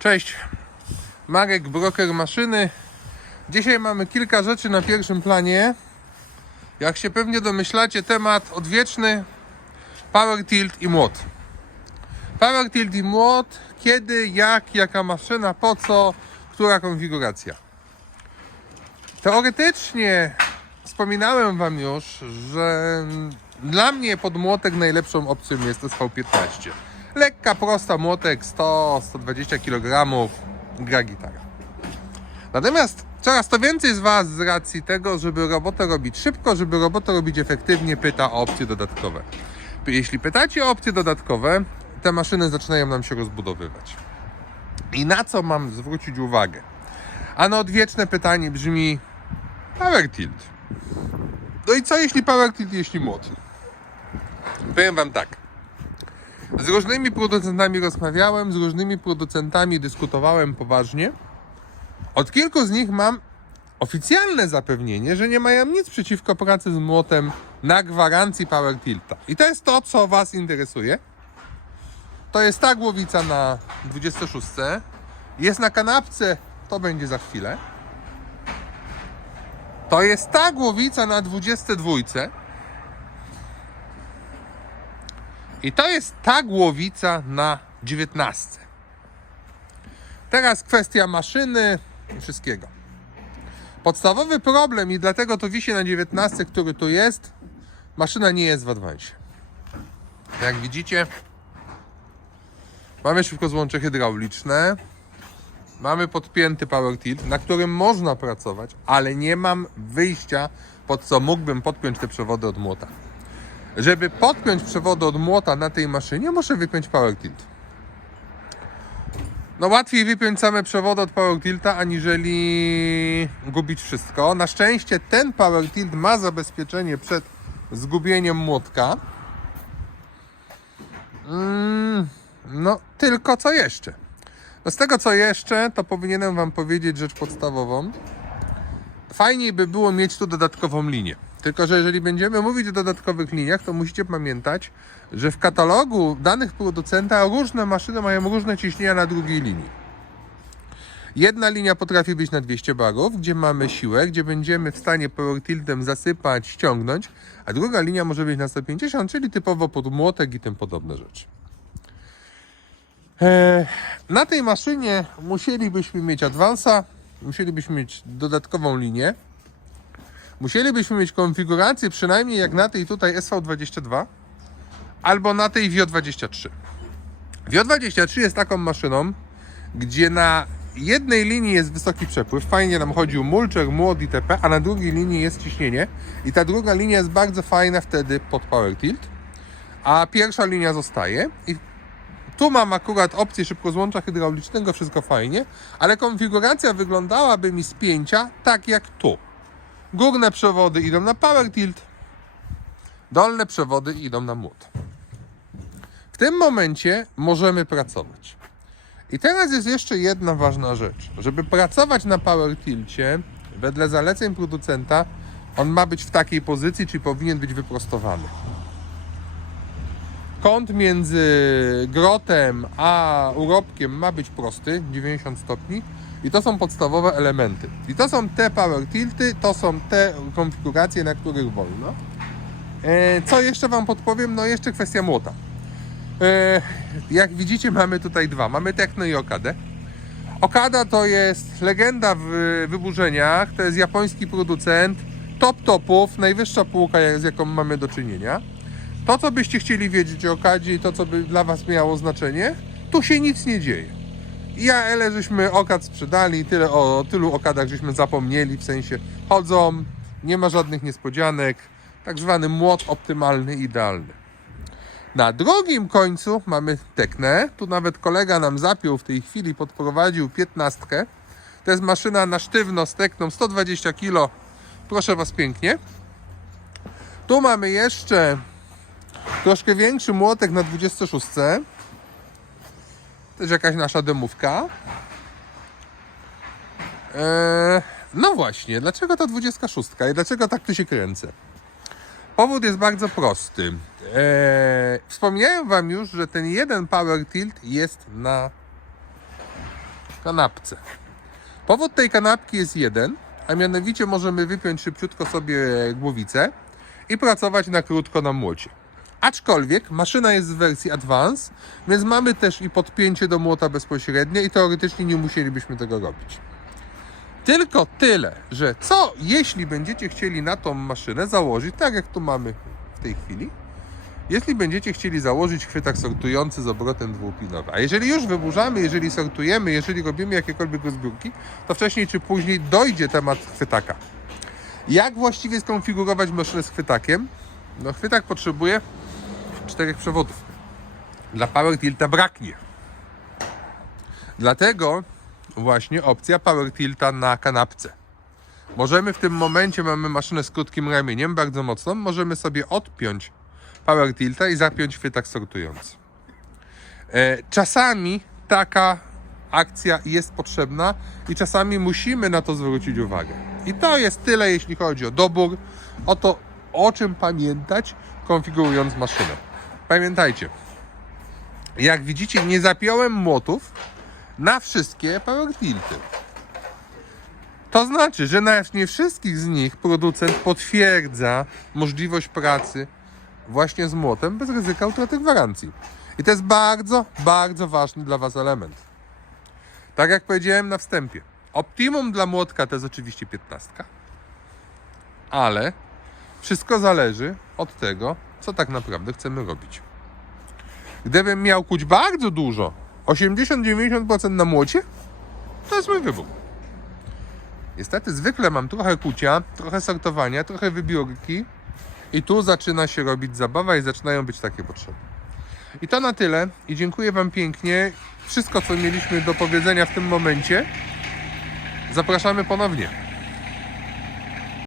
Cześć, Marek Broker Maszyny. Dzisiaj mamy kilka rzeczy na pierwszym planie. Jak się pewnie domyślacie, temat odwieczny Power Tilt i młot. Power Tilt i młot, kiedy, jak, jaka maszyna, po co, która konfiguracja. Teoretycznie wspominałem Wam już, że dla mnie pod młotek najlepszą opcją jest SV15. Lekka, prosta młotek, 100-120 kg, gra gitara. Natomiast coraz to więcej z Was z racji tego, żeby robotę robić szybko, żeby robotę robić efektywnie, pyta o opcje dodatkowe. Jeśli pytacie o opcje dodatkowe, te maszyny zaczynają nam się rozbudowywać. I na co mam zwrócić uwagę? Ano odwieczne pytanie brzmi Power Tilt. No i co jeśli Power Tilt, jeśli młot? Powiem Wam tak. Z różnymi producentami rozmawiałem, z różnymi producentami dyskutowałem poważnie. Od kilku z nich mam oficjalne zapewnienie, że nie mają nic przeciwko pracy z młotem na gwarancji Power Tilta. I to jest to, co Was interesuje. To jest ta głowica na 26. Jest na kanapce, to będzie za chwilę. To jest ta głowica na 22. I to jest ta głowica na 19. Teraz kwestia maszyny i wszystkiego. Podstawowy problem i dlatego to wisi na 19, który tu jest, maszyna nie jest w adwansie. Jak widzicie, mamy szybko złącze hydrauliczne, mamy podpięty power tilt, na którym można pracować, ale nie mam wyjścia, pod co mógłbym podpiąć te przewody od młota. Żeby podpiąć przewody od młota na tej maszynie, muszę wypiąć power tilt. No łatwiej wypiąć same przewody od power tilta, aniżeli gubić wszystko. Na szczęście ten power tilt ma zabezpieczenie przed zgubieniem młotka. Mm, no tylko co jeszcze? No z tego co jeszcze, to powinienem Wam powiedzieć rzecz podstawową. Fajniej by było mieć tu dodatkową linię. Tylko, że jeżeli będziemy mówić o dodatkowych liniach, to musicie pamiętać, że w katalogu danych producenta różne maszyny mają różne ciśnienia na drugiej linii. Jedna linia potrafi być na 200 barów, gdzie mamy siłę, gdzie będziemy w stanie power tiltem zasypać, ściągnąć, a druga linia może być na 150, czyli typowo pod młotek i tym podobne rzeczy. Eee, Na tej maszynie musielibyśmy mieć adwansa, musielibyśmy mieć dodatkową linię, musielibyśmy mieć konfigurację przynajmniej jak na tej tutaj SV22 albo na tej WIO23. WIO23 jest taką maszyną, gdzie na jednej linii jest wysoki przepływ, fajnie nam chodził mulcher, młot itp., a na drugiej linii jest ciśnienie i ta druga linia jest bardzo fajna wtedy pod power tilt, a pierwsza linia zostaje i tu mam akurat opcję szybkozłącza hydraulicznego, wszystko fajnie, ale konfiguracja wyglądałaby mi z pięcia tak jak tu. Górne przewody idą na power tilt, dolne przewody idą na młot. W tym momencie możemy pracować. I teraz jest jeszcze jedna ważna rzecz. Żeby pracować na power tilcie, wedle zaleceń producenta, on ma być w takiej pozycji, czyli powinien być wyprostowany. Kąt między grotem a urobkiem ma być prosty, 90 stopni. I to są podstawowe elementy. I to są te power tilty, to są te konfiguracje, na których wolno. E, Co jeszcze Wam podpowiem? No jeszcze kwestia młota. E, Jak widzicie mamy tutaj dwa. Mamy Techno i Okadę. Okada to jest legenda w wyburzeniach, to jest japoński producent, top topów, najwyższa półka z jaką mamy do czynienia. To co byście chcieli wiedzieć o Okadzie i to co by dla Was miało znaczenie, tu się nic nie dzieje. Ja, Ele, żeśmy okad sprzedali, tyle o tylu okadach żeśmy zapomnieli, w sensie chodzą, nie ma żadnych niespodzianek, tak zwany młot optymalny, idealny. Na drugim końcu mamy Teknę, tu nawet kolega nam zapiął w tej chwili, podprowadził 15. To jest maszyna na sztywno z Tekną, 120 kg, proszę Was pięknie. Tu mamy jeszcze troszkę większy młotek na 26. Też jakaś nasza demówka. Eee, no właśnie, dlaczego ta 26 i dlaczego tak tu się kręcę? Powód jest bardzo prosty. Eee, wspomniałem Wam już, że ten jeden power tilt jest na kanapce. Powód tej kanapki jest jeden, a mianowicie możemy wypiąć szybciutko sobie głowicę i pracować na krótko na młocie. Aczkolwiek maszyna jest w wersji Advance, więc mamy też i podpięcie do młota bezpośrednie i teoretycznie nie musielibyśmy tego robić. Tylko tyle, że co jeśli będziecie chcieli na tą maszynę założyć, tak jak tu mamy w tej chwili, jeśli będziecie chcieli założyć chwytak sortujący z obrotem dwupinowy, a jeżeli już wyburzamy, jeżeli sortujemy, jeżeli robimy jakiekolwiek rozbiórki, to wcześniej czy później dojdzie temat chwytaka. Jak właściwie skonfigurować maszynę z chwytakiem? No chwytak potrzebuje czterech przewodów. Dla Power Tilta braknie. Dlatego właśnie opcja Power Tilta na kanapce. Możemy w tym momencie, mamy maszynę z krótkim ramieniem, bardzo mocną, możemy sobie odpiąć Power Tilta i zapiąć chwytak sortujący. E, Czasami taka akcja jest potrzebna i czasami musimy na to zwrócić uwagę. I to jest tyle, jeśli chodzi o dobór, o to, o czym pamiętać, konfigurując maszynę. Pamiętajcie, jak widzicie, nie zapiąłem młotów na wszystkie Power Tilty. To znaczy, że na nie wszystkich z nich producent potwierdza możliwość pracy właśnie z młotem bez ryzyka utraty gwarancji. I to jest bardzo, bardzo ważny dla Was element. Tak jak powiedziałem na wstępie, optimum dla młotka to jest oczywiście 15, ale wszystko zależy od tego, co tak naprawdę chcemy robić. Gdybym miał kuć bardzo dużo, 80-90% na młocie, to jest mój wybór. Niestety zwykle mam trochę kucia, trochę sortowania, trochę wybiórki i tu zaczyna się robić zabawa i zaczynają być takie potrzeby. I to na tyle i dziękuję Wam pięknie. Wszystko, co mieliśmy do powiedzenia w tym momencie, zapraszamy ponownie.